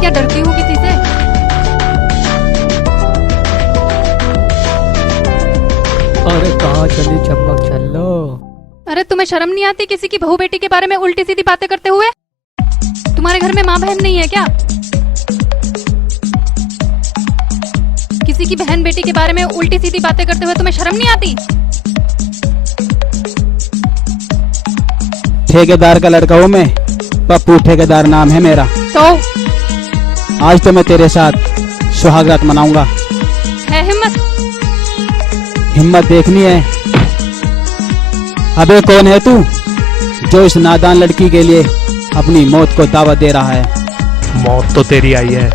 मैं क्या डरती हूँ किसी से? अरे कहाँ चली चम्मक चलो। अरे तुम्हें शर्म नहीं आती किसी की बहू बेटी के बारे में उल्टी सीधी बातें करते हुए? तुम्हारे घर में माँ बहन नहीं है क्या? किसी की बहन बेटी के बारे में उल्टी सीधी बातें करते हुए तुम्हें शर्म नहीं आती? ठेकेदार का लड़का हूँ मैं, पप्पू ठेकेदार नाम है मेरा। तो आज तो मैं तेरे साथ सुहागरात मनाऊंगा। है हिम्मत? हिम्मत देखनी है। अबे कौन है तू जो इस नादान लड़की के लिए अपनी मौत को दावत दे रहा है? मौत तो तेरी आई है।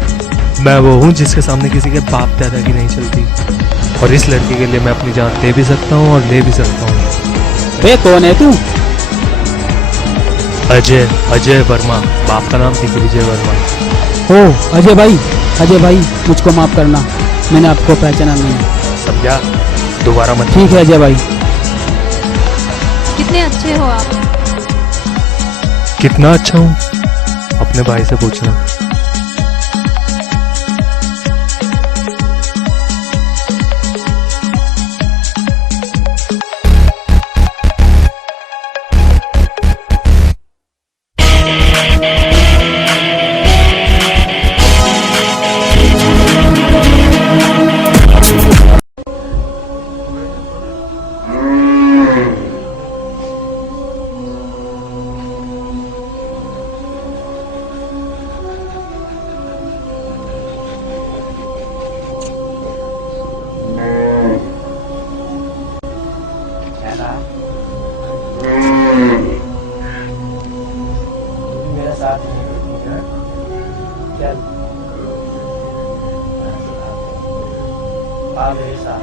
मैं वो हूँ जिसके सामने किसी के बाप दादा की नहीं चलती, और इस लड़की के लिए मैं अपनी जान दे भी सकता हूँ और ले भी सकता हूँ। बे कौन है तू? अजय वर्मा। बाप का नाम दिग्विजय वर्मा। ओ अजय भाई मुझको माफ करना, मैंने आपको पहचाना नहीं। समझा? दोबारा मत। ठीक है अजय भाई। कितने अच्छे हो आप। कितना अच्छा हूँ अपने भाई से पूछना। मेरा साथ चल आ मेरे साथ।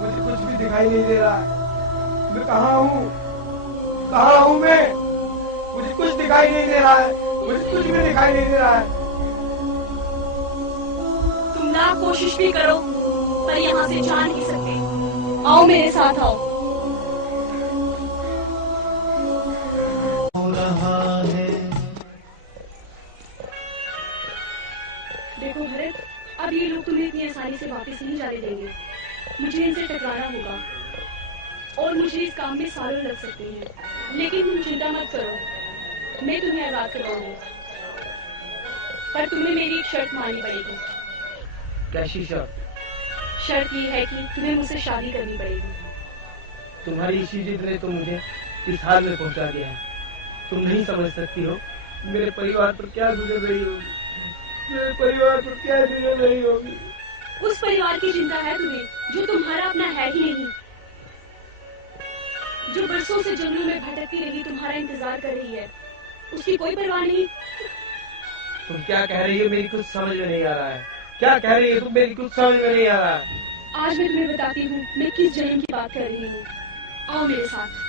मुझे कुछ भी दिखाई नहीं दे रहा है। मैं कहाँ हूँ मैं? मुझे कुछ दिखाई नहीं दे रहा है। मुझे कुछ भी दिखाई नहीं दे रहा है। तुम ना कोशिश भी करो पर यहाँ से जा नहीं सकते। आओ मेरे साथ आओ। देखो भरत, अब ये लोग तुम्हें इतनी आसानी से वापस नहीं जाने देंगे। मुझे इनसे टकराना होगा और मुझे इस काम में सालों लग सकते हैं, लेकिन तुम चिंता मत करो, मैं तुम्हें आजाद करवाऊंगी। पर तुम्हें मेरी एक शर्त माननी पड़ेगी। कैसी शर्त? शर्त ये है कि तुम्हें मुझसे शादी करनी पड़ेगी। तुम्हारी इसी जिद ने तो मुझे इस हाल में पहुंचा दिया है। तुम नहीं समझ सकती हो मेरे परिवार पर क्या गुजर रही होगी। मेरे परिवार पर क्या गुजर रही होगी। उस परिवार की चिंता है तुम्हें जो तुम्हारा अपना है ही नहीं, जो बरसों से जंगलों में भटकती रही तुम्हारा इंतजार कर रही है। उसकी कोई परवाह नहीं। तुम क्या कह रही हो? मेरी कुछ समझ में नहीं आ रहा है। क्या कह रही है तुम? मेरी कुछ समझ में नहीं आ रहा है। आज मैं तुम्हें बताती हूँ मैं किस जन्म की बात कर रही हूँ। आओ मेरे साथ।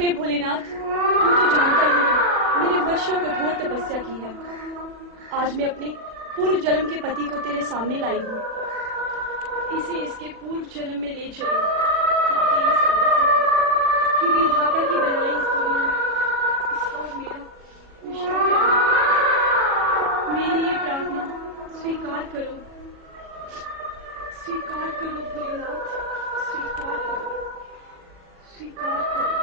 हे भोलेनाथ, तुम तो जानता ही हो, मैंने वर्षों कठोर तपस्या की है। आज मैं अपने पूर्व जन्म के पति को तेरे सामने लाई हूँ। इसे इसके पूर्व जन्म में ले चलो, कि विधाता की बनाई इस दुनिया में इसका और मेरा विश्वास है। मेरी ये प्रार्थना स्वीकार करो, स्वीकार करो भोलेनाथ, स्वीकार करो, स्वीकार करो,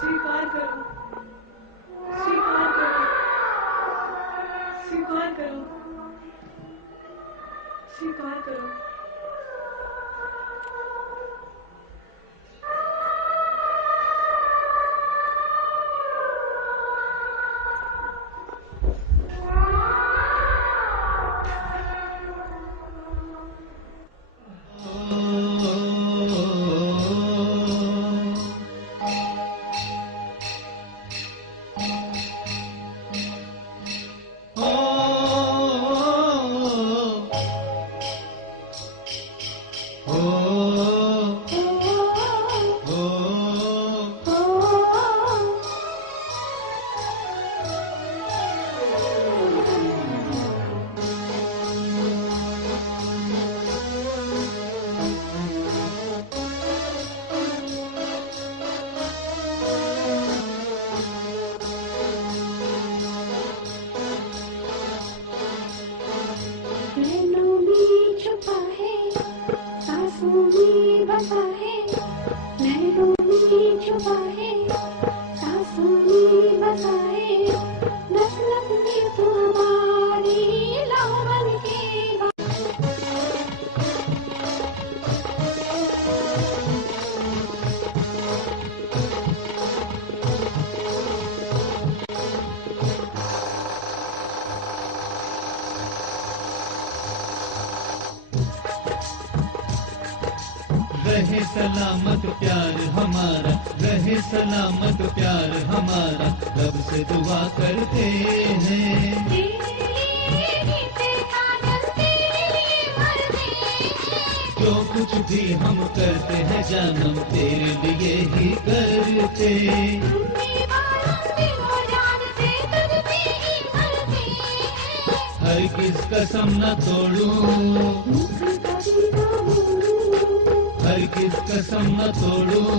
स्वीकार करो, स्वीकार करो, स्वीकार करो, स्वीकार करो। रहे सलामत प्यार हमारा, रहे सलामत प्यार हमारा, रब से दुआ करते हैं। जो कुछ भी हम करते हैं जानम तेरे लिए ही करते। हर किस कसम न तोड़ूं, हर किस कसम न तोड़ूं,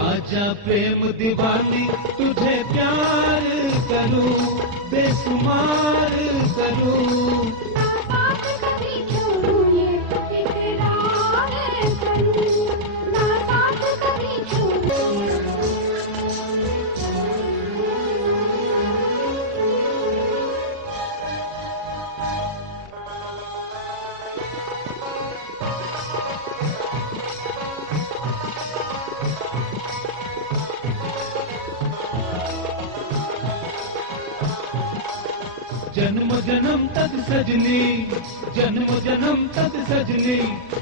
आजा प्रेम दीवानी तुझे प्यार करूं, बेसुमार करूं। जन्म जन्म तक सजनी, जन्म जन्म तक सजनी,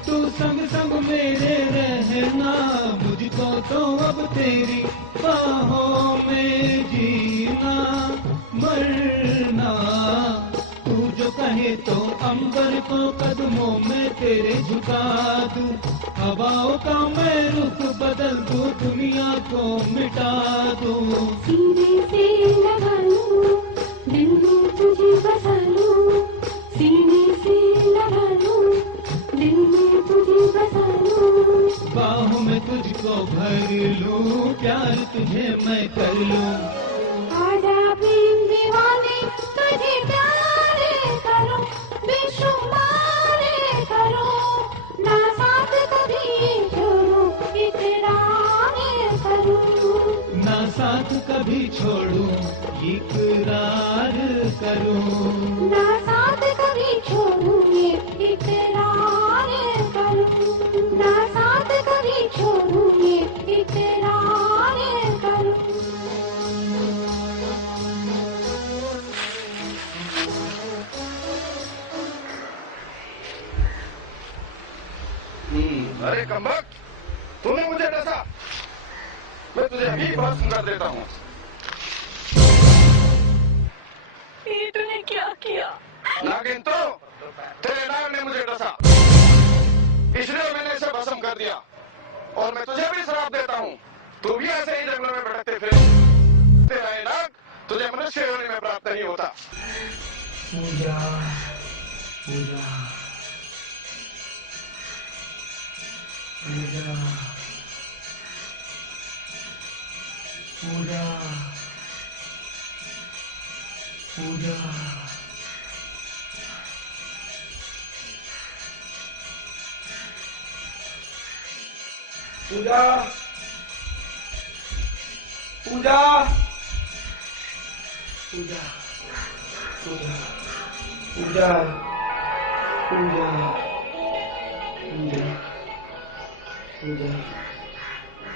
तू संग संग मेरे रहना। मुझको तो अब तेरी बाहों में जीना मरना। तू जो कहे तो अंबर को कदमों में तेरे झुका दूं, हवाओं का मैं रुख बदल दूं, दुनिया को मिटा दूं। सीने से लगा लूं, दिल में तुझे बसा लूं, सीने से लगा लूं, दिल में तुझे बसा लूं। बाहों में तुझको भर लूं, प्यार तुझे मैं कर लूं। आजा प्रेम दीवाने तुझे प्यार करो, बेशुमार करो, ना साथ कभी छोड़ो, इकरार करूं। ना साथ कभी छोड़ूं, इकरार करूं। ना साथ कभी छोड़ूं, ये इकरार करूं। ना साथ कभी छोड़ूं, ये इकरार करूं। अरे कमबख्त, तूने मुझे डसा। मैं तुझे अभी भस्म कर देता हूँ। नागिन तो तेरे नाग ने मुझे डसा, इसलिए मैंने इसे भस्म कर दिया। और मैं तुझे भी श्राप देता हूँ, तू भी ऐसे ही जंगलों में भटकते फिरे। तेरा ये नाग तुझे मनुष्य होने में प्राप्त नहीं होता। पूजा पूजा पूजा पूजा पूजा पूजा पूजा पूजा पूजा पूजा पूजा पूजा पूजा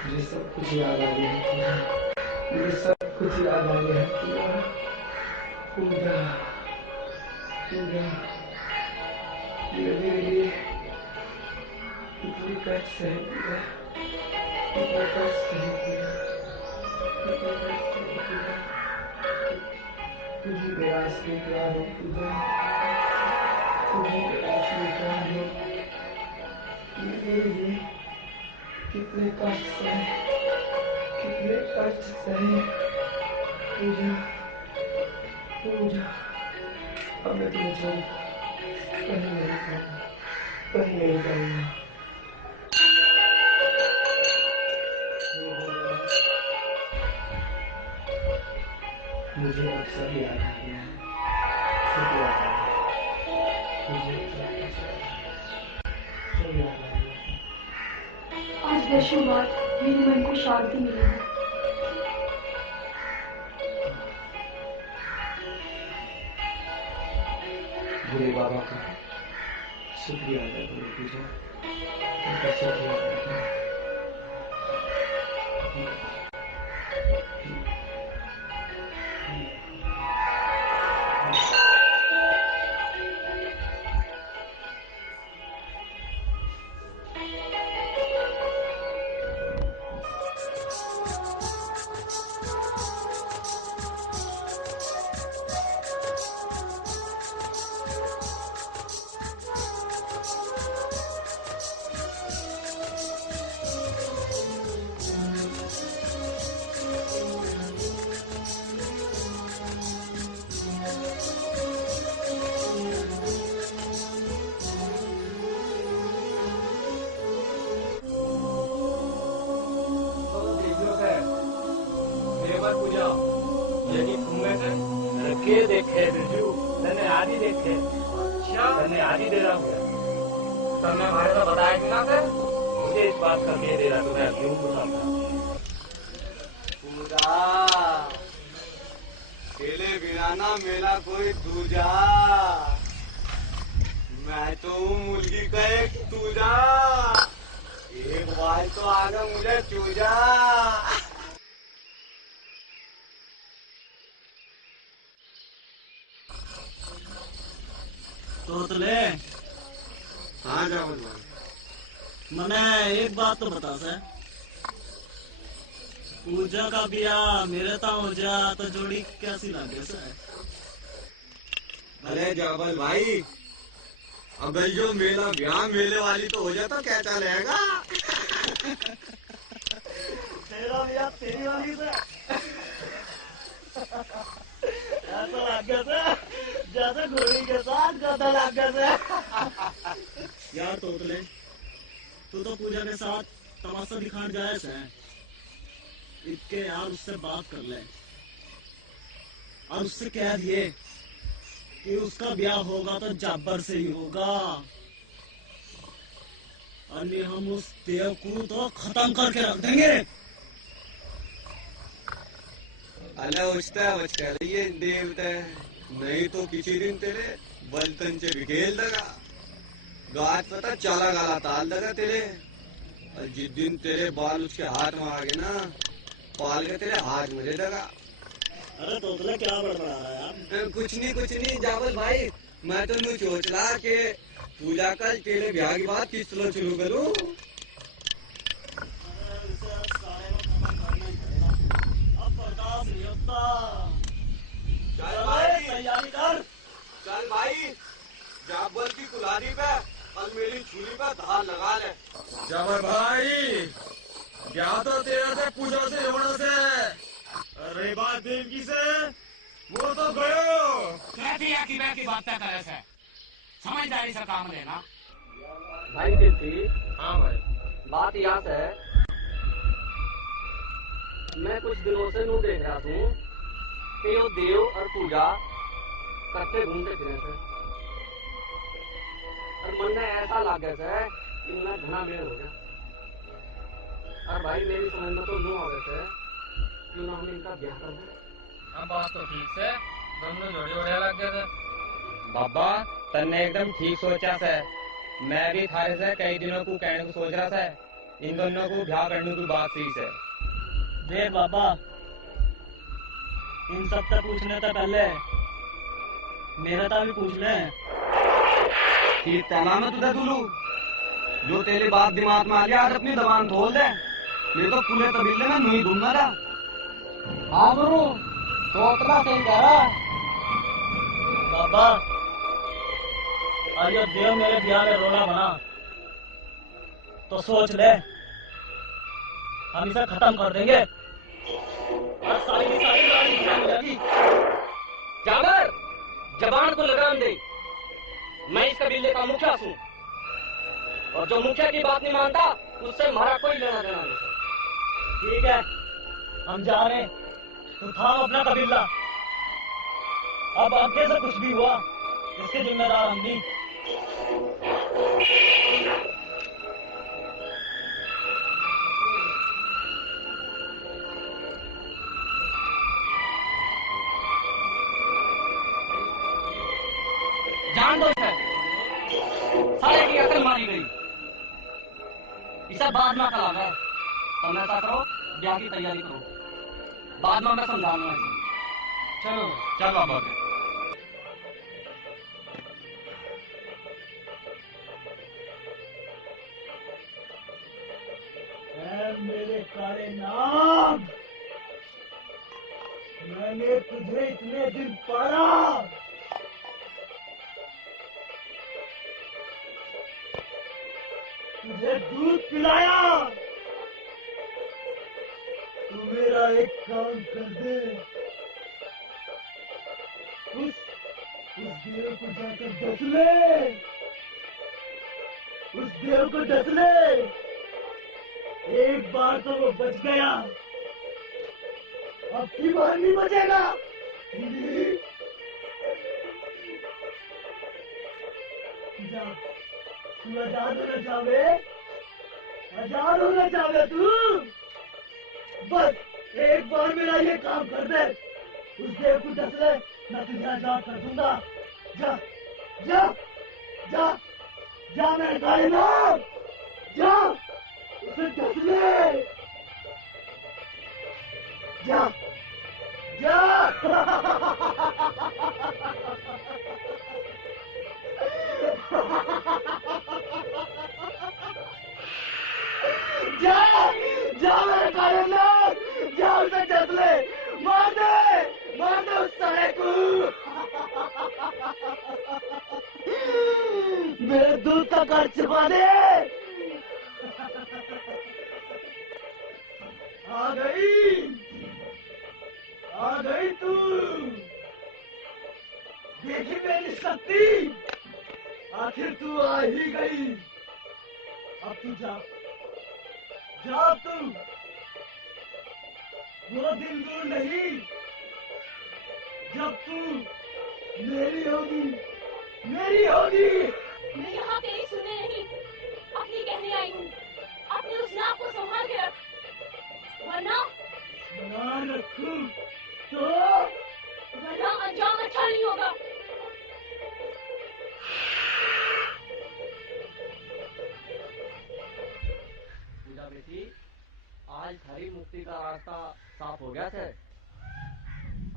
मुझे सब कुछ याद आ गया है। मुझे सब कुछ याद आ गया है। पूजा पूजा मेरे लिए कितनी कष्ट सह दिया, कितना कष्ट सह दिया, कितना कष्ट सह दिया। तुझे मेरा असली प्यार हो, तुझे मेरा असली प्यार हो। मेरे लिए कितने कष्ट सहे, कितने कष्ट सहे। पूजा पूजा अब मैं तुम्हें छोड़ कहीं नहीं जाऊंगा, कहीं नहीं जाऊंगा। मुझे अब सब याद आ गया है, सब याद आ गया, मुझे सब याद आ गया। आज वर्षों बाद मेरे मन को शांति मिली है। भोले बाबा का शुक्रिया अदा करो पूजा, उनका शुक्रिया अदा करो। पूजा यदि तुम्हें से रखे देखे बिरजू मैंने आदि देखे मैंने आदि दे रहा हूँ तब मैं हमारे को बताया कि ना सर मुझे इस बात का दे रहा तो मैं क्यों पूछा पूजा केले बिना ना मेला कोई दूजा, मैं तो हूँ मुर्गी का एक दूजा, एक बार तो आगे मुझे चूजा। तोतले हाँ जावल भाई, मने एक बात तो बता सर, पूजा का बिया मेरे ता हो जा तो जोड़ी कैसी लगे सर? अरे जावल भाई, अगर जो मेला ब्याह मेले वाली तो हो जाता क्या चलेगा? तेरा बिया तेरी वाली से ऐसा लग गया था जैसे घोड़ी के साथ गधा लग गया था। यार तोतले तू तो पूजा के साथ तमाशा दिखाने जाए से इतने यार उससे बात कर ले और उससे कह दिए कि उसका ब्याह होगा तो जब्बर से ही होगा, अन्य हम उस देव को तो खत्म करके रख देंगे। अल्लाह उछता बचका ये देवता नहीं तो किसी दिन तेरे बलतन से बिखेल देगा, गाज पता चला गाला ताल देगा तेरे, और जिस दिन तेरे बाल उसके हाथ में आ गए ना पाल के तेरे हाथ में दे देगा। अरे तोतला क्या बड़बड़ा रहा है यार? कुछ नहीं जावल भाई, मैं तो नहीं सोच रहा कि पूजा कल तेरे ब्याह की बात किस तरह शुरू करूं। चल भाई तैयारी कर, चल भाई। से पूजा से रमणा से। अरे बात देवकी से वो तो गयो की बात तय करे से समझदारी से काम लेना। भाई कीर्ति। हाँ भाई। बात यहाँ से है, मैं कुछ दिनों से नू देख रहा हूँ कि वो देव और पूजा करते घूमते फिरे थे और मन में ऐसा लग गया है कि मैं घना बेर हो गया। और भाई मेरी समझ में तो नू आ गए थे क्यों ना हम इनका ब्याह कर दें। हाँ बात तो ठीक है, दोनों जोड़े बढ़िया लग गए थे। बाबा तन्ने एकदम ठीक सोचा से। मैं भी थारे से कई दिनों को कहने को सोच रहा था, इन दोनों को ब्याह करने की बात सही से। देख बाबा, इन सब तक पूछने तो पहले मेरा तो भी पूछ ले कि तना में तुझे दुलू जो तेरे बात दिमाग में आ गया, आज अपनी जबान खोल दे, नहीं तो पूरे कबीले में नहीं घूमना था। हाँ गुरु, तो उतना सही कह रहा बाबा। अरे देव मेरे ब्याह में रोना बना तो सोच ले, हम इसे खत्म कर देंगे और सारी की सारी लड़ाई खत्म हो जाएगी। जागर, जबान को लगाम दे। मैं इस कबीले का मुखिया हूँ और जो मुखिया की बात नहीं मानता उससे हमारा कोई लेना देना नहीं। ठीक है, हम जा रहे हैं, तू थाम अपना कबीला। अब आगे से कुछ भी हुआ इसके जिम्मेदार हम नहीं। जान दो इसे, सारे की अकल मारी गई। इसे बाद में अकल आ गया। तुम ऐसा करो, ब्याह की तैयारी करो, बाद में मैं समझाऊंगा इसे। चलो चल बाबा के। मेरे काले नाग, मैंने तुझे इतने दिन पाला, तुझे दूध पिलाया, तू मेरा एक काम कर दे, उस देव को जाकर डस ले, उस देव को डस ले। एक बार तो वो बच गया, अब की बार नहीं बचेगा। जा, तू आजाद होना चाहे, आजाद होना चाहे तू, बस एक बार मेरा ये काम कर दे, उस देव को डस ले, मैं तुझे आजाद कर दूंगा। जा जा जा जा मेरे काले नाग, जा उसे डस ले, जा जा। जा जा मेरे काले नाग, जा उसे डस ले, मार दे उस साले को। मेरे दूध का घर छिपा दे। आ गई तू, देखी मेरी शक्ति, आखिर तू आ ही गई। अब तू जा, जा तू, वो दिन दूर नहीं जब तू मेरी होगी, मेरी होगी। मैं यहाँ तेरी सुनने नहीं, अपनी कहने आई हूँ। अपने उस नाक को संभाल के रख, वरना रखूं तो वरना अंजाम अच्छा नहीं होगा। पूजा बेटी, आज थारी मुक्ति का रास्ता साफ हो गया है।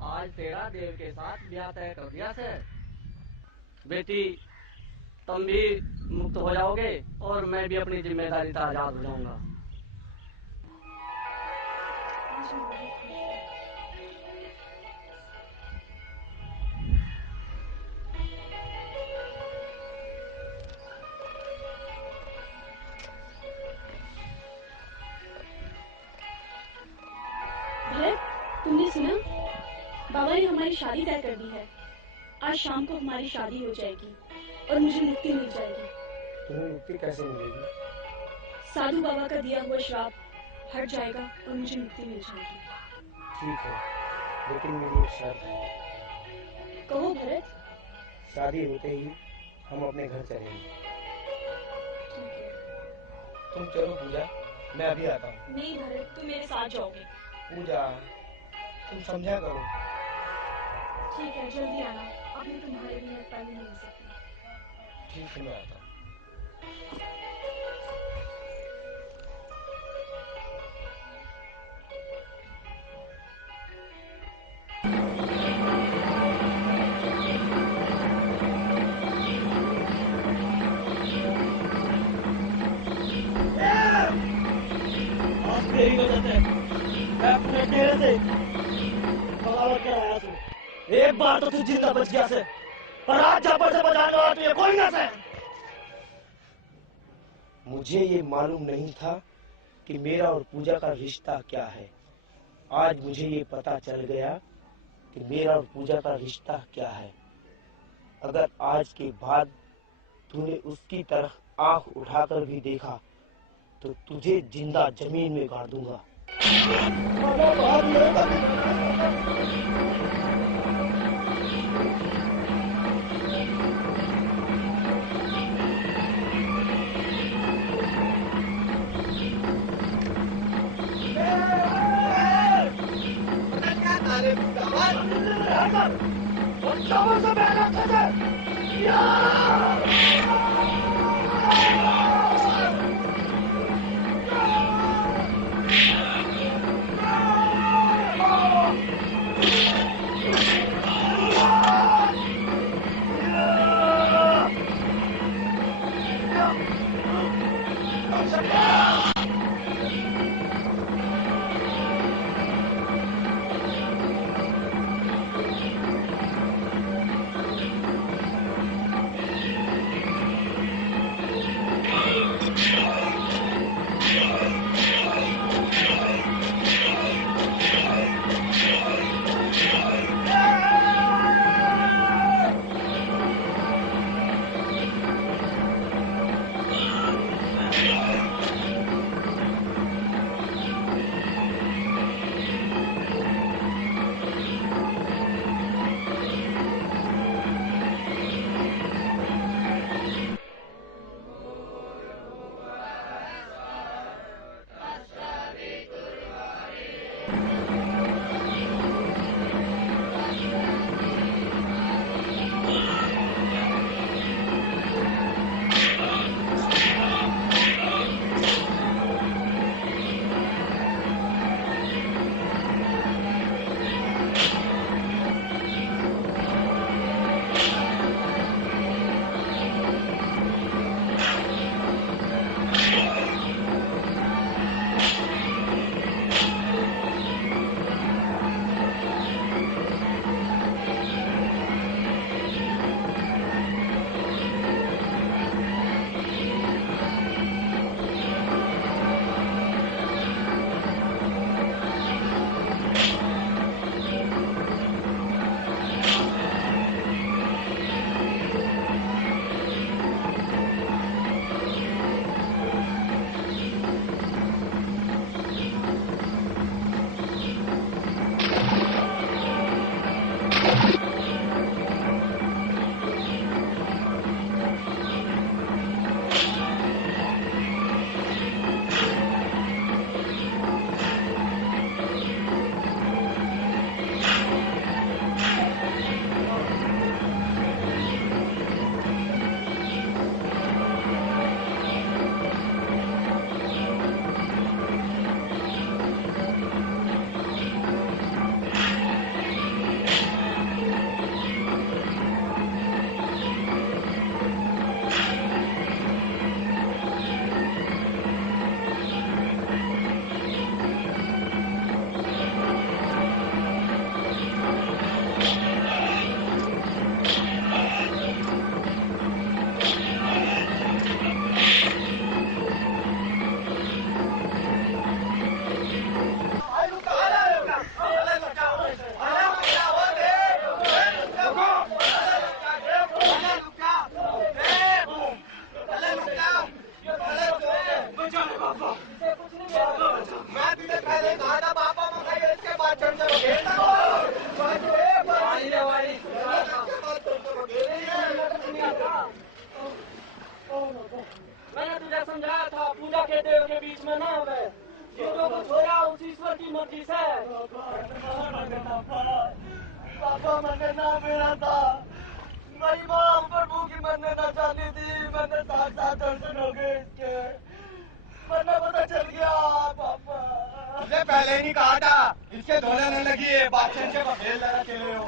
आज तेरा देव के साथ ब्याह तय कर दिया है। बेटी, तुम भी मुक्त हो जाओगे और मैं भी अपनी जिम्मेदारी से आजाद हो जाऊंगा। भरत, तुमने सुना? बाबा ने हमारी शादी तय कर दी है। आज शाम को हमारी शादी हो जाएगी और मुझे मुक्ति मिल जाएगी। तुम्हें मुक्ति कैसे मिलेगी? साधु बाबा का दिया हुआ श्राप हट जाएगा और मुझे मुक्ति मिल जाएगी। ठीक है, लेकिन मेरी एक शर्त है। कहो भरत। शादी होते ही हम अपने घर चलेंगे। ठीक है। तुम चलो पूजा, मैं अभी आता हूँ। नहीं भरत, तुम मेरे साथ जाओगे। पूजा, तुम समझा करो। ठीक है, जल्दी आना। अब मैं तुम्हारे बिना पल नहीं रह सकती। ठीक है, मैं आता हूँ। तेरी वजह से मैं अपने डेरे से बगावत कराया तू। एक बार तो तू जिंदा बच गया से, पर आज झापड़ से बचाने वाला तुझे कोई ना से। मुझे ये मालूम नहीं था कि मेरा और पूजा का रिश्ता क्या है। आज मुझे ये पता चल गया कि मेरा और पूजा का रिश्ता क्या है। अगर आज के बाद तूने उसकी तरफ आंख उठाकर भी देखा तो तुझे जिंदा जमीन में गाड़ दूंगा। बाचन से खेलना मैंने तुझे समझाया था पूजा के देव के बीच में ना आवे, ये जो कुछ हो रहा उस ईश्वर की मर्जी से। पापा मैंने ना मेरा था, मेरी माँ प्रभु की मरने ना चाहती थी, मैंने साथ दर्शन हो गए इसके, मैंने पता चल गया पापा। तुझे पहले ही नहीं कहा था इसके धोने न लगी है, बादशाह से बखेल लगा चले हो।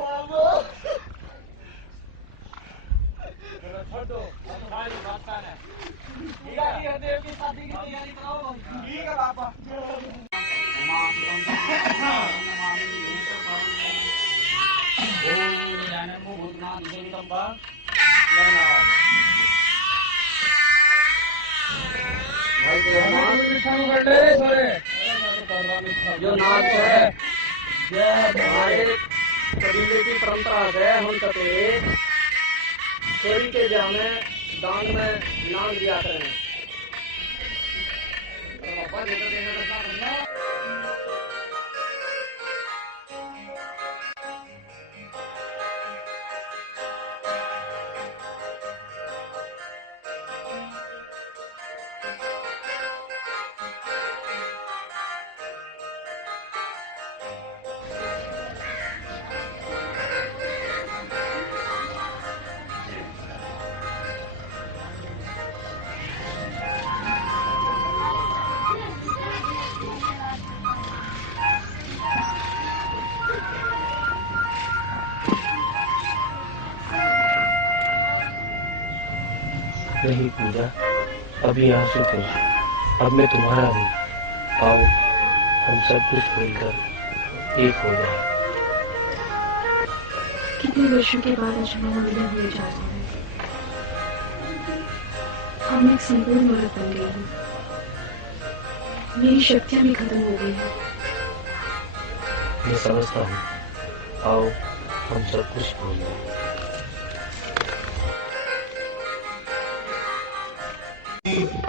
छोड़ दो, तुम्हारी बात का है। ठीक है, देव की शादी की तैयारी कराओ। ठीक है पापा। जो नाच है यह हमारे कबीले की परंपरा है। हम कते चोरी के ब्याह में दान में इनाम दिया करें। नहीं पूजा, अभी आंसू थे, अब मैं तुम्हारा हूँ। आओ हम सब कुछ भूलकर एक हो जाए। कितने वर्षों के बाद आज हम मिले हुए जाते हैं। हम एक संपूर्ण औरत बन गई हूँ, मेरी शक्तियाँ भी खत्म हो गई हैं। मैं समझता हूँ, आओ हम सब कुछ भूल जाए।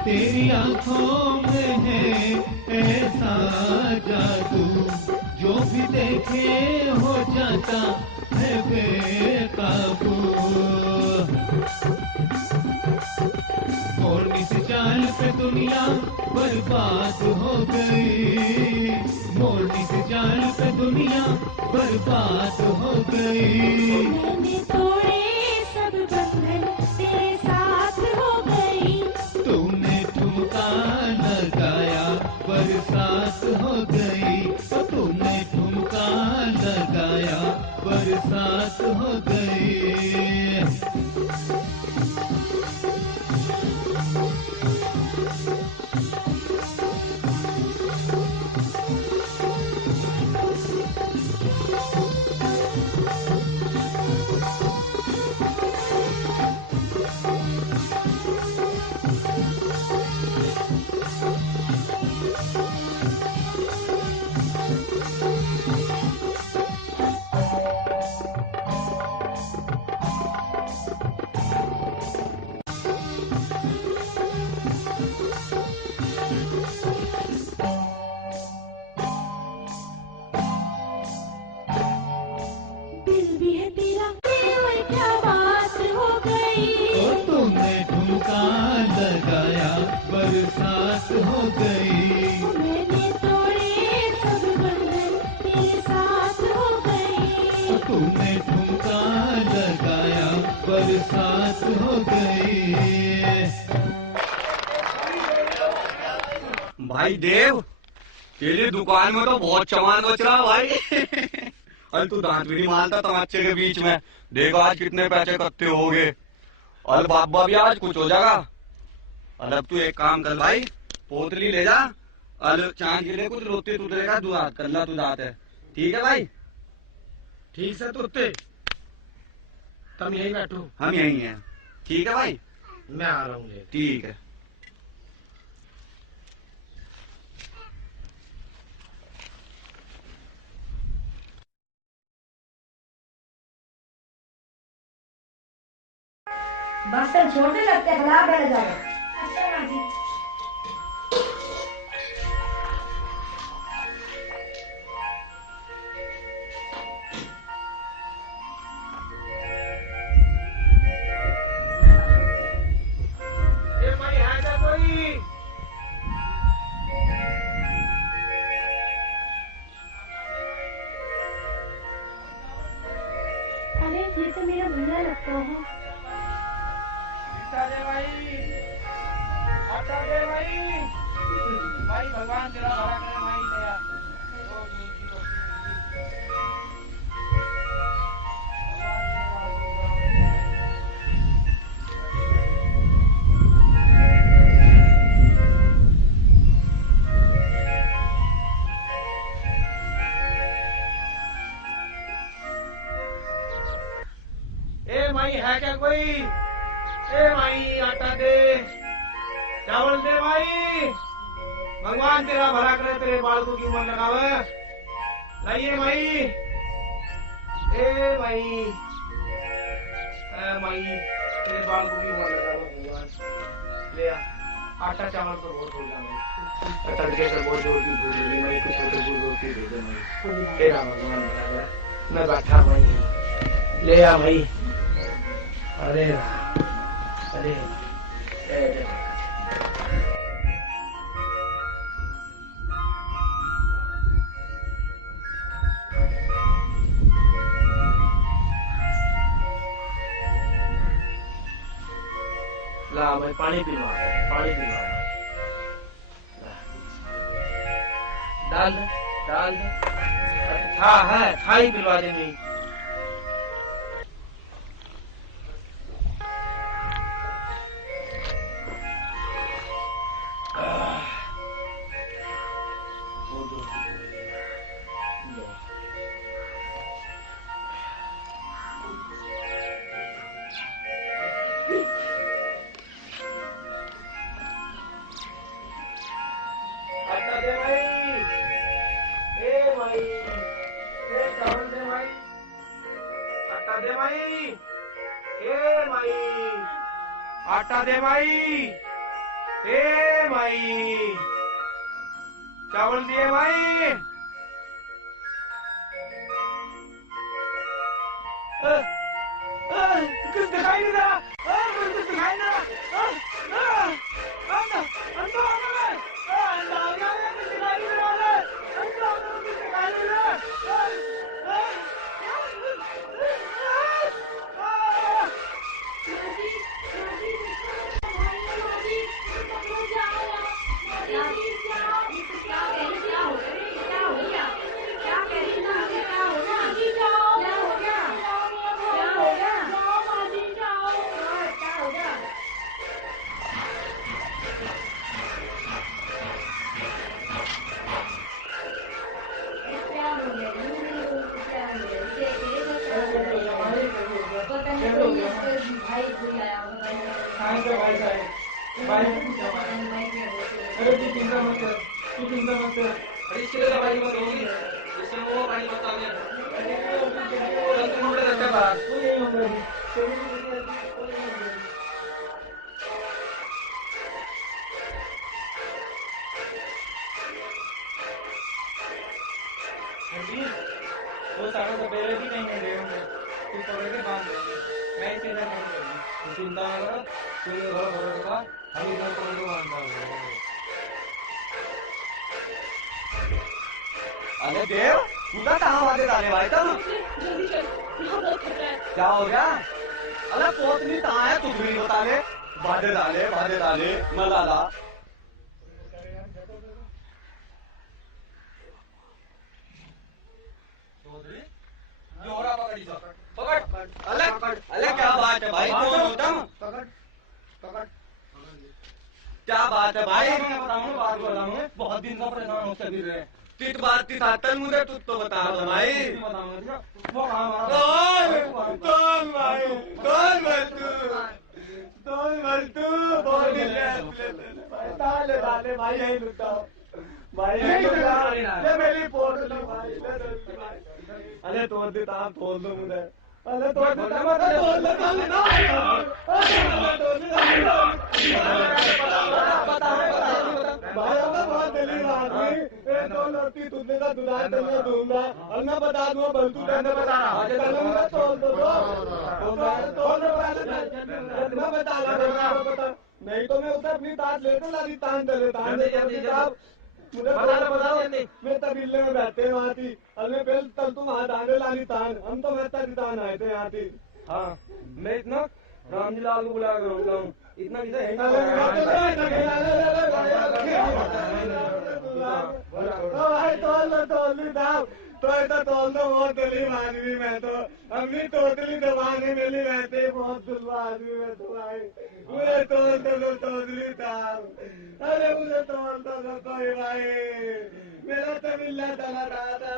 तेरी आंखों में है ऐसा जादू, जो भी देखे हो जाता है बेकाबू। मोरनी से चाल पे दुनिया बर्बाद हो गई, मोरनी से चाल पे दुनिया बर्बाद हो गई। मैंने तोड़े सब बंधन तेरे साथ हो गई, तूने ठुमका लगाया बरसात हो गई, तो तूने ठुमका लगाया बरसात हो गई। दिल भी है तेरा, और क्या बात हो गई। तो तूने ठुमका लगाया बरसात हो गई, मैंने तोड़े सब बंधन तेरे साथ हो गई, तो तूने ठुमका लगाया बरसात हो गई। भाई देव, तेरी दुकान में तो बहुत सामान बच रहा भाई। अरे तू दांत भी नहीं मारता तमाचे के बीच में, देखो आज कितने पैसे इकट्ठे हो गए। और बाबा भी आज कुछ हो जाएगा। और अब तू एक काम कर भाई, पोतली ले जा और चांद के लिए कुछ रोटी तू देगा, दुआत कर ला, तू दात है। ठीक है भाई? ठीक से तुत्ते, तुम यहीं बैठो, हम यहीं हैं। ठीक है भाई, मैं आ रहा हूँ। ठीक है। बर्तन छोटे लगते हैं, खराब रह जाएगा। अच्छा माँ जी। ये तो मेरा भैया लगता है। आटा दे भाई, आटा दे भाई, भाई भगवान तेरा भला करे भाई दया। ए माई है क्या कोई? ए माई आटा दे, चावल दे भाई, भगवान तेरा भला करे, तेरे बालकों की उम्र लगावे। लाइए माई, ए माई, तेरे बालकों की उम्र लगावे भगवान। ले आ, आटा चावल तो बहुत हो गया, तड़के से बहुत जोर की भूख लगी माई, कुछ तो जोर की दे दे माई, तेरा भगवान भला करे। मैं बैठा माई, ले आ माई। अरे अरे ला मैं पानी पीवा, पानी पीवा। डाल दे, डाल दे। था है, था ही पिलवा दे नहीं। आटा दे भाई, ए भाई, ए चावल दे भाई, आटा दे भाई, ए भाई, आटा दे भाई, ए भाई, चावल दिए भाई। कुछ दिखाई नहीं रहा, कुछ दिखाई नहीं रहा। अंडा, अंडा आ गया, कुछ दिखाई नहीं रहा, अंडा कुछ दिखाई नहीं रहा। अरे तू चिंता मत कर, तू चिंता मत कर। अरे इसके लिए भाई मत होगी, इससे वो भाई मत आने। अरे तू मुझे रखता बाहर, तू नहीं होगा। वो सारा सपेरे भी नहीं मिले होंगे, तू पकड़ के बांध देंगे। मैं इसे इधर नहीं करूँगी, तू चिंता न कर, तू ये घर भरोसे का, हम इधर पकड़ के बांध देंगे। अरे देव, पूरा कहाँ बातें डाले भाई तुम? जल्दी चल, यहाँ बहुत खतरा है। क्या हो गया? अरे पोतनी कहाँ है, तू भी बता ले। बाधे डाले, मलाला। पकड़। अरे क्या बात है भाई, कौन हो तुम? पकड़। क्या बात है भाई? मैं बताऊंगा, बहुत दिन से परेशान हो सभी रहे। तित बात तित आतल मुझे तू तो बता दो भाई। डाले भाई यही लुटा भाई मेरी पोटली भाई। अरे तोड़ देता तोड़ दो मुझे। अरे तोड़ देता बहुत दिली बात हुई। तो लड़की तुझे का दुलार करना दूंगा और मैं बता दूंगा बल्तू कहने बता रहा तोड़ दो मैं बता रहा। नहीं तो मैं उसे अपनी ताज लेते लादी तान चले तान मुझे मैं तबीले में बैठते हैं वहाँ थी और मैं पहले तल तुम हाथ आने लानी तान हम तो मैं तरी तान आए थे यहाँ थी हाँ मैं इतना रामजी लाल को बुला कर हूँ इतना तो ऐसा तोल दो बहुत गरीब आदमी मैं तो अपनी टोटली दबाने मिली रहते बहुत दुल्हा आदमी मैं तो भाई मुझे तोल दो टोटली था अरे मुझे तोल दो कोई भाई मेरा तो मिलना चला रहा था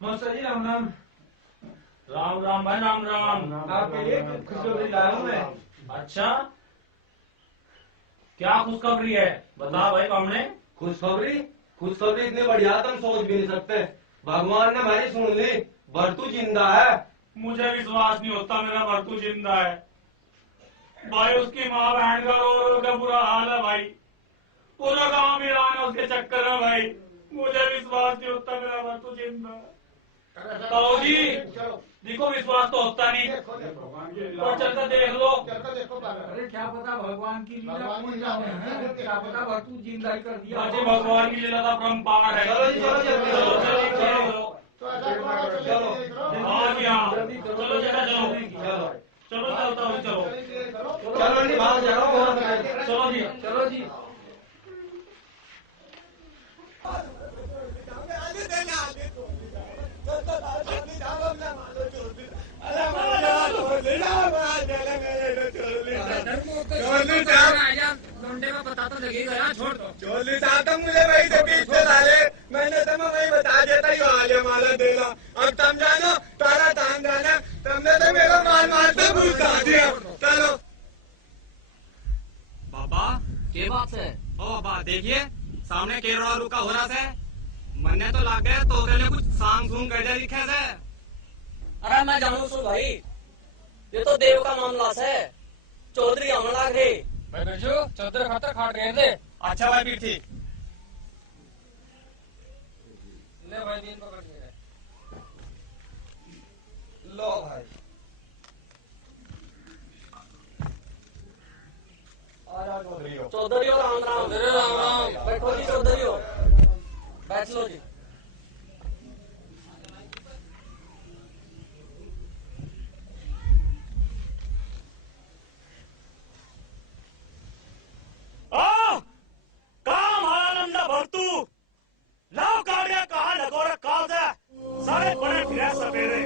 मास्टर जी राम राम। राम राम भाई राम राम। आपके लिए खुशखबरी लाया हूँ मैं। अच्छा क्या खुशखबरी है बता भाई हमने। खुशखबरी इतनी बढ़िया तुम सोच भी नहीं सकते। भगवान ने हमारी सुन ली। भरतू जिंदा है। मुझे विश्वास नहीं होता मेरा भरतू जिंदा है भाई। उसकी माँ बहन का रो का बुरा हाल है भाई। पूरा गाँव वीरान है उसके चक्कर में भाई। मुझे विश्वास नहीं होता मेरा भरतू जिंदा है। कहो जी देखो विश्वास तो होता नहीं और चलकर देख लो। अरे क्या पता भगवान की लीला है क्या पता भरतू जिंदा ही कर दिया। जी भगवान की लीला का परम्पार है। हाँ जी हाँ चलो जरा चलो चलता हूँ चलो जी में पता तो लगेगा यार छोड़ दो। चोली साहब मुझे वही से बीच से डाले। मैंने तो वही बता देता ही वाले माला देना। अब तुम जानो तारा तान जाना। तुमने तो मेरा माल से भूलता दिया। चलो बाबा के बात है ओ बाबा देखिए सामने केरला रुका हो रहा है। मन्ने तो लाग गए तो के कुछ सांग सूंग कर लिखे से। अरे मैं जानू सु भाई ये तो देव का मामला है। चौधरी हमला थे भाई बिरजू चौधरी खातर खाट रहे थे। अच्छा भाई पीठी ले भाई दिन पकड़ के लो भाई चौधरी हो राम राम। बैठो जी चौधरी हो बैठ लो जी। सारे बड़े फिर सवेरे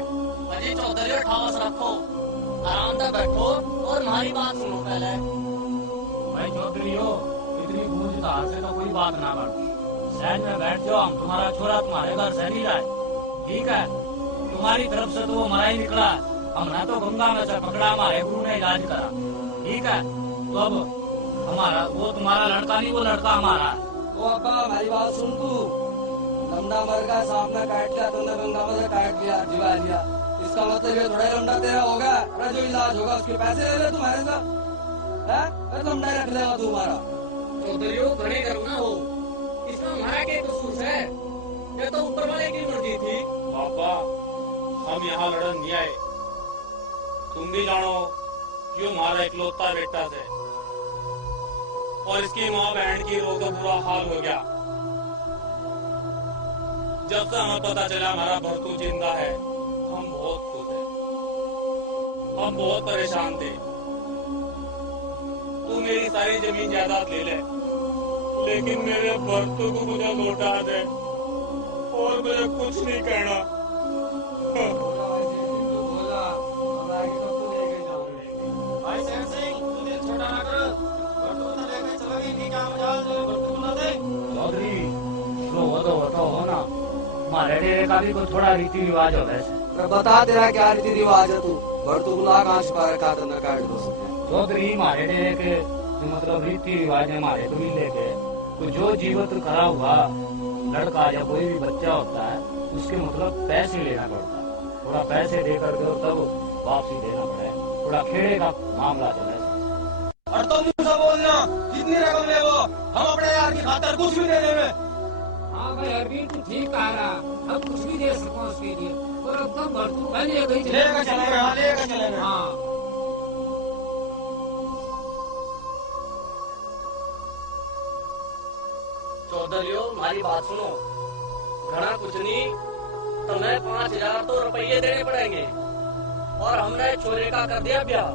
अजी चौधरी ठास रखो आराम से बैठो और हमारी बात सुनो पहले। भाई चौधरी हो इतनी गूंज तार से तो कोई बात ना कर। सहज में बैठ जाओ। हम तुम्हारा छोरा तुम्हारे घर से नहीं जाए ठीक है। तुम्हारी तरफ से तो वो मरा ही निकला। हमने तो गंगा में से पकड़ा हमारे गुरु ने इलाज करा ठीक है। तो अब हमारा वो तुम्हारा लड़का नहीं वो लड़का हमारा। ओ अब्बा हमारी बात सुन तू। लमड़ा मर गया सांप ने काट लिया तुमने गंगा में से काट लिया जिवा लिया। इसका मतलब ये थोड़ा लमड़ा तेरा होगा। अरे जो इलाज होगा उसके पैसे ले ले तुम्हारे साथ। लमड़ा रख लेगा तुम्हारा। चौधरी हो घने करुणा हो इसमें हमारा क्या कसूर है। ये तो ऊपर वाले की मर्जी थी। पापा हम यहाँ लड़न नहीं आए। तुम भी जानो क्यों हमारा इकलौता बेटा से और इसकी माँ बहन की रोग का बुरा हाल हो गया। जब से हमें पता चला हमारा भरतू जिंदा है हम बहुत खुश हैं। हम बहुत परेशान थे। तू मेरी सारी जमीन जायदाद ले ले लेकिन मेरे भरतू को मुझे लौटा दे और मुझे कुछ नहीं कहना। चौधरी हो ना हमारे डेरे का भी कोई थोड़ा रीति रिवाज हो वैसे। बता तेरा क्या रीति रिवाज है। तू भरतू बुला कहाँ छुपा रखा था काट दो। चौधरी हमारे डेरे के मतलब रीति रिवाज है हमारे कबीले के। तो जो जीवित खड़ा हुआ लड़का या कोई भी बच्चा होता है उसके मतलब पैसे लेना पड़ता है। थोड़ा पैसे दे करके तब वापसी देना पड़े। थोड़ा खेड़े का मामला चले। और तुम मुझसे बोलना कितनी रकम ले वो हम अपने यार की खातर कुछ भी दे देंगे। हाँ अरे अरविंद तू ठीक कह रहा, हम कुछ भी दे सको उसके लिए, और अब तो भरतू है लेकर चलेगा। हाँ चौधरियो हमारी बात सुनो, घना कुछ नहीं, तुम्हें 5000 तो रुपये देने पड़ेंगे, और हमने छोरे का कर दिया ब्याह,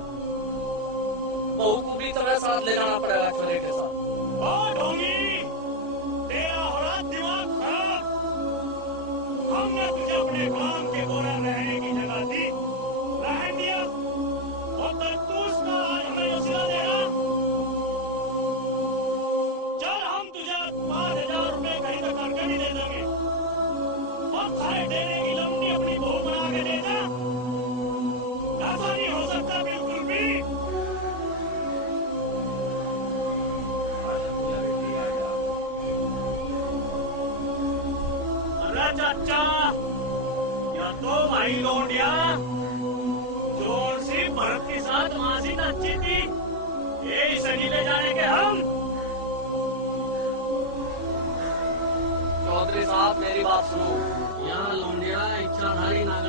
बहू को भी तुम्हें साथ ले जाना पड़ेगा छोरे के साथ। तेरा हो रहा दिमाग खराब, हमने तुझे अपने काम के बोरा रहने की जगह दी, रहने दिया, और तू उसका आज हमें वसीला देगा। चल हम तुझे 5000 रुपए कहीं तक करके भी दे देंगे, और खाए देने की लंबी अपनी बहू बना के दे जा। ऐसा नहीं हो सकता बिल्कुल भी। चाचा या तो भाई लौंडिया जोर सी भरत के साथ मासी अच्छी थी, ये सनी ले जाने के हम। चौधरी साहब मेरी बात सुनो, यहाँ लौंडिया इच्छाधारी नागन